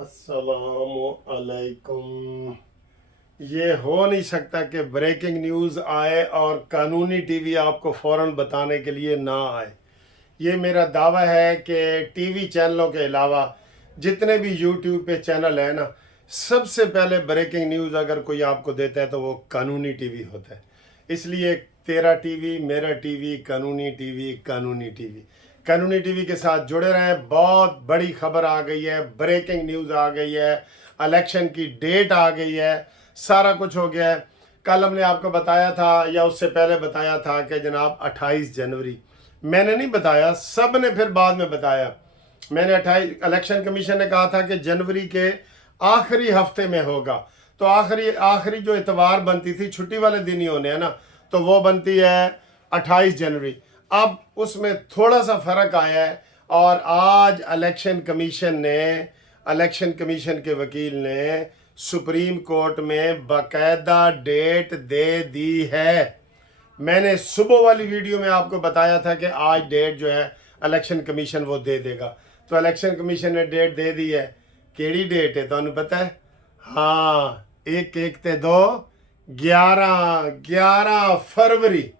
अस्सलामुअलैकुम। ये हो नहीं सकता कि ब्रेकिंग न्यूज़ आए और कानूनी टीवी आपको फ़ौरन बताने के लिए ना आए। ये मेरा दावा है कि टीवी चैनलों के अलावा जितने भी यूट्यूब पे चैनल है ना, सबसे पहले ब्रेकिंग न्यूज़ अगर कोई आपको देता है तो वो कानूनी टीवी होता है। इसलिए तेरा टीवी, मेरा टीवी, कानूनी टीवी, कानूनी टीवी, कानूनी टीवी के साथ जुड़े रहें। बहुत बड़ी खबर आ गई है, ब्रेकिंग न्यूज़ आ गई है, इलेक्शन की डेट आ गई है, सारा कुछ हो गया है। कल हमने आपको बताया था या उससे पहले बताया था कि जनाब 28 जनवरी, मैंने नहीं बताया, सब ने फिर बाद में बताया। मैंने 28 इलेक्शन कमीशन ने कहा था कि जनवरी के आखिरी हफ्ते में होगा, तो आखिरी आखिरी जो इतवार बनती थी, छुट्टी वाले दिन ही होने हैं ना, तो वो बनती है 28 जनवरी। अब उसमें थोड़ा सा फ़र्क आया है और आज इलेक्शन कमीशन के वकील ने सुप्रीम कोर्ट में बाकायदा डेट दे दी है। मैंने सुबह वाली वीडियो में आपको बताया था कि आज डेट जो है इलेक्शन कमीशन वो दे देगा, तो इलेक्शन कमीशन ने डेट दे दी है। केड़ी डेट है तुहानू पता है? हाँ, एक ते दो 11 फरवरी।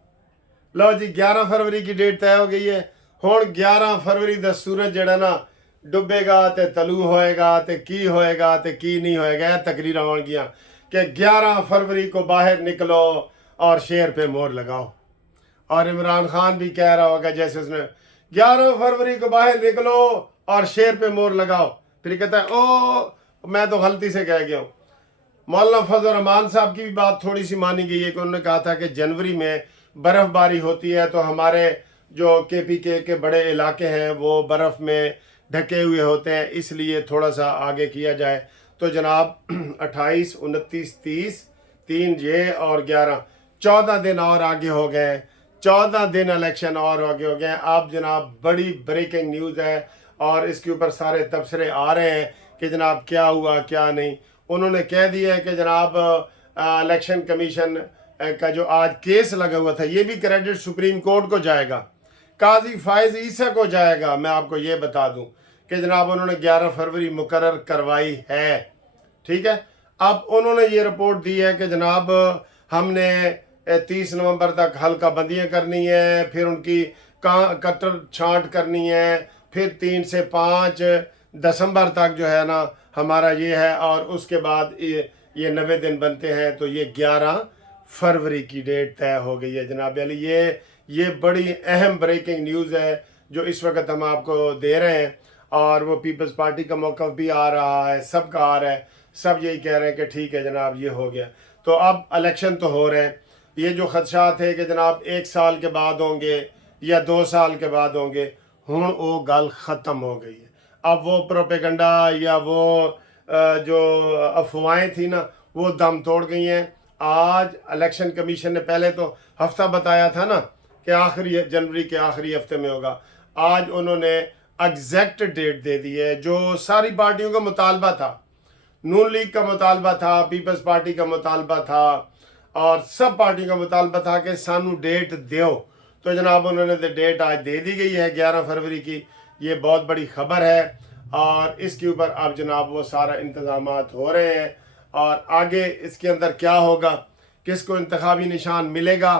लो जी, 11 फरवरी की डेट तय हो गई है। हुण 11 फरवरी का सूरज जड़ा ना डुबेगा तो तलू होएगा, तो की होएगा तो की नहीं होएगा। तकरीर आउणगियां कि 11 फरवरी को बाहर निकलो और शेर पे मोहर लगाओ। और इमरान खान भी कह रहा होगा जैसे उसने 11 फरवरी को बाहर निकलो और शेर पे मोहर लगाओ, फिर कहता है ओ मैं तो गलती से कह गया हूँ। मौलाना फजल रहमान साहब की भी बात थोड़ी सी मानी गई है कि उन्होंने कहा था कि जनवरी में बर्फ़बारी होती है तो हमारे जो KPK के बड़े इलाके हैं वो बर्फ़ में ढके हुए होते हैं, इसलिए थोड़ा सा आगे किया जाए। तो जनाब 28, 29, 30, 3 ये और 11, 14 दिन और आगे हो गए। 14 दिन इलेक्शन और आगे हो गए। अब जनाब बड़ी ब्रेकिंग न्यूज़ है और इसके ऊपर सारे तबसरे आ रहे हैं कि जनाब क्या हुआ क्या नहीं। उन्होंने कह दिया है कि जनाब इलेक्शन कमीशन का जो आज केस लगा हुआ था ये भी क्रेडिट सुप्रीम कोर्ट को जाएगा, काजी फायज ईसा को जाएगा। मैं आपको ये बता दूं कि जनाब उन्होंने 11 फरवरी मुकर्रर करवाई है, ठीक है। अब उन्होंने ये रिपोर्ट दी है कि जनाब हमने 30 नवंबर तक हल्का बंदियाँ करनी है, फिर उनकी कटर छांट करनी है, फिर 3 से 5 दिसंबर तक जो है ना हमारा ये है, और उसके बाद ये 90 दिन बनते हैं। तो ये 11 फरवरी की डेट तय हो गई है जनाब अली। ये बड़ी अहम ब्रेकिंग न्यूज़ है जो इस वक्त हम आपको दे रहे हैं, और वो पीपल्स पार्टी का मौक़िफ़ भी आ रहा है, सबका आ रहा है, सब यही कह रहे हैं कि ठीक है जनाब ये हो गया। तो अब इलेक्शन तो हो रहे हैं। ये जो खदशात है कि जनाब 1 साल के बाद होंगे या 2 साल के बाद होंगे, हुण वो गल ख़त्म हो गई है। अब वो प्रोपेगंडा या वो जो अफवाहें थी ना वो दम तोड़ गई हैं। आज इलेक्शन कमीशन ने पहले तो हफ्ता बताया था ना कि आखिरी जनवरी के आखिरी हफ्ते में होगा, आज उन्होंने एग्जैक्ट डेट दे दी है। जो सारी पार्टियों का मुतालबा था, नून लीग का मुतालबा था, पीपल्स पार्टी का मुतालबा था और सब पार्टियों का मुतालबा था कि सानू डेट दो, तो जनाब उन्होंने डेट आज दे दी गई है 11 फरवरी की। ये बहुत बड़ी खबर है और इसके ऊपर अब जनाब वो सारा इंतज़ामात हो रहे हैं। और आगे इसके अंदर क्या होगा, किसको इंतखाबी निशान मिलेगा,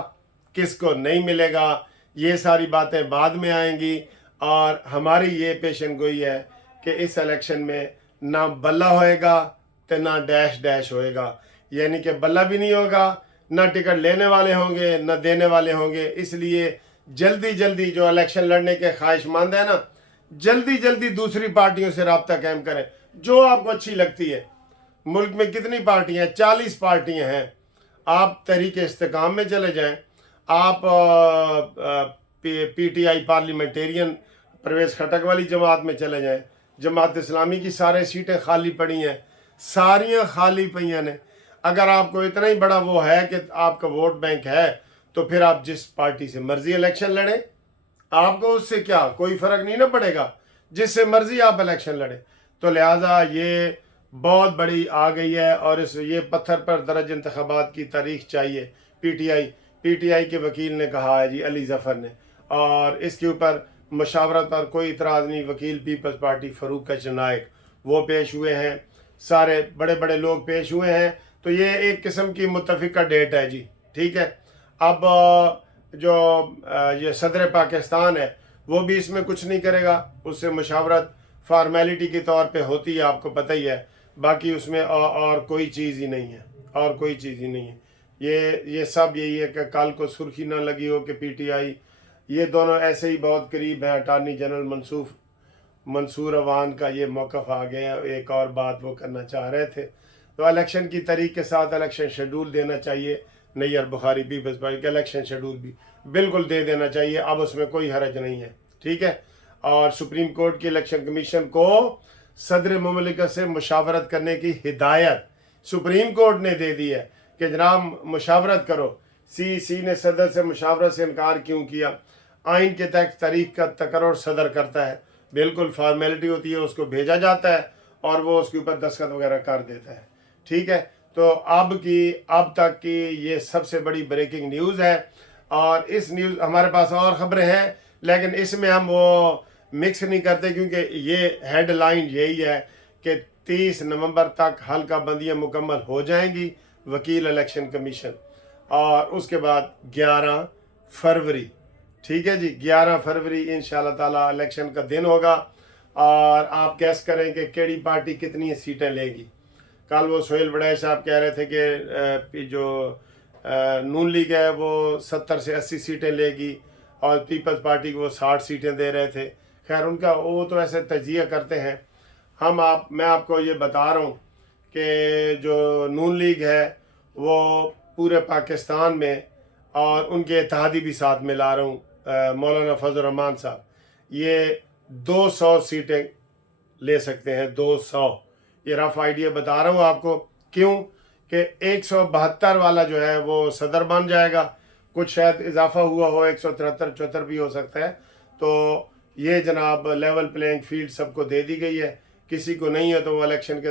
किसको नहीं मिलेगा, ये सारी बातें बाद में आएंगी। और हमारी ये पेशन गोई है कि इस इलेक्शन में ना बल्ला होएगा तो ना डैश डैश होएगा, यानी कि बल्ला भी नहीं होगा, ना टिकट लेने वाले होंगे ना देने वाले होंगे। इसलिए जल्दी जल्दी जो इलेक्शन लड़ने के ख्वाहिशमंद है ना, जल्दी जल्दी दूसरी पार्टियों से रब्ता कायम करें जो आपको अच्छी लगती है। मुल्क में कितनी पार्टियां हैं? 40 पार्टियां हैं। आप तहरीक इस्तेकाम में चले जाएं, आप PTI पार्लियामेंटेरियन परवेज़ खटक वाली जमात में चले जाएं, जमात इस्लामी की सारे सीटें खाली पड़ी हैं, सारियां खाली पईयां ने। अगर आपको इतना ही बड़ा वो है कि आपका वोट बैंक है तो फिर आप जिस पार्टी से मर्जी इलेक्शन लड़ें, आपको उससे क्या कोई फ़र्क नहीं ना पड़ेगा, जिससे मर्जी आप इलेक्शन लड़ें। तो लिहाजा ये बहुत बड़ी आ गई है और ये पत्थर पर दर्ज इंतखाबात की तारीख चाहिए। PTI के वकील ने कहा है जी, अली ज़फ़र ने, और इसके ऊपर मशावरत पर कोई इतराज़ नहीं। वकील पीपल्स पार्टी फ़रूक का नायक وہ پیش ہوئے ہیں, سارے بڑے بڑے لوگ پیش ہوئے ہیں. تو یہ ایک قسم کی متفقہ ڈیٹ ہے جی, ٹھیک ہے. اب جو یہ صدر پاکستان ہے وہ بھی اس میں کچھ نہیں کرے گا, اس سے مشاورت فارمیلٹی کے طور پہ ہوتی ہے, آپ کو پتہ ہی ہے. باقی اس میں اور کوئی چیز ہی نہیں ہے, اور کوئی چیز ہی نہیں ہے. یہ سب یہی ہے کہ کل کو سرخی نہ لگی ہو کہ پی ٹی آئی, یہ دونوں ایسے ہی بہت قریب ہیں. اٹارنی جنرل منصور عوان کا یہ موقف آ گیا, ایک اور بات وہ کرنا چاہ رہے تھے. تو الیکشن کی تاریخ کے ساتھ الیکشن شیڈول دینا چاہیے. نیئر بخاری پیپلز پارٹی کا الیکشن شیڈول بھی بالکل دے دینا چاہیے, اب اس میں کوئی حرج نہیں ہے, ٹھیک ہے. اور سپریم کورٹ کی الیکشن کمیشن کو صدر مملکت سے مشاورت کرنے کی ہدایت سپریم کورٹ نے دے دی ہے کہ جناب مشاورت کرو. سی نے صدر سے مشاورت سے انکار کیوں کیا؟ آئین کے تحت تاریخ کا تقرر صدر کرتا ہے, بالکل فارمیلٹی ہوتی ہے, اس کو بھیجا جاتا ہے اور وہ اس کے اوپر دستخط وغیرہ کر دیتا ہے, ٹھیک ہے. تو اب تک کی یہ سب سے بڑی بریکنگ نیوز ہے. اور اس نیوز ہمارے پاس اور خبریں ہیں لیکن اس میں ہم وہ مکس نہیں کرتے, کیونکہ یہ ہیڈ لائن یہی ہے کہ 30 نومبر تک حلقہ بندیاں مکمل ہو جائیں گی, وکیل الیکشن کمیشن, اور اس کے بعد 11 فروری, ٹھیک ہے جی, 11 فروری انشاءاللہ تعالی الیکشن کا دن ہوگا. اور آپ گیس کریں کہ کیڑی پارٹی کتنی سیٹیں لے گی. کل وہ سہیل وڑائے صاحب کہہ رہے تھے کہ جو نون لیگ ہے وہ 70 سے 80 سیٹیں لے گی اور پیپلز پارٹی کو وہ 60 سیٹیں دے رہے تھے. خیر ان کا وہ تو ایسے تجزیہ کرتے ہیں. میں آپ کو یہ بتا رہا ہوں کہ جو نون لیگ ہے وہ پورے پاکستان میں, اور ان کے اتحادی بھی ساتھ میں لا رہا ہوں, مولانا فضل الرحمان صاحب, یہ 200 سیٹیں لے سکتے ہیں. 200, یہ رف آئیڈیا بتا رہا ہوں آپ کو. کیوں کہ 172 والا جو ہے وہ صدر بن جائے گا, کچھ شاید اضافہ ہوا ہو, 173 74 بھی ہو سکتا ہے. تو یہ جناب لیول پلینگ فیلڈ سب کو دے دی گئی ہے. کسی کو نہیں ہے تو وہ الیکشن کے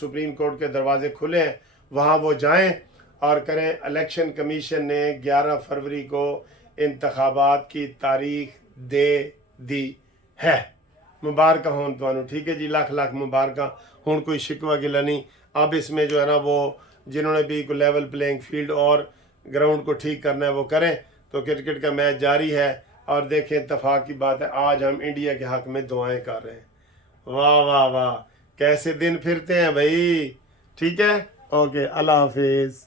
سپریم کورٹ کے دروازے کھلے ہیں, وہاں وہ جائیں اور کریں. الیکشن کمیشن نے 11 فروری کو انتخابات کی تاریخ دے دی ہے. مبارکہ ہون تو, ٹھیک ہے جی, لاکھ لاکھ مبارکہ ہون, کوئی شکوہ گلہ نہیں. اب اس میں جو ہے نا وہ جنہوں نے بھی کوئی لیول پلینگ فیلڈ اور گراؤنڈ کو ٹھیک کرنا ہے وہ کریں. تو کرکٹ کا میچ جاری ہے, اور دیکھیں اتفاق کی بات ہے آج ہم انڈیا کے حق میں دعائیں کر رہے ہیں. واہ واہ واہ, کیسے دن پھرتے ہیں بھائی, ٹھیک ہے. اوکے, اللہ حافظ.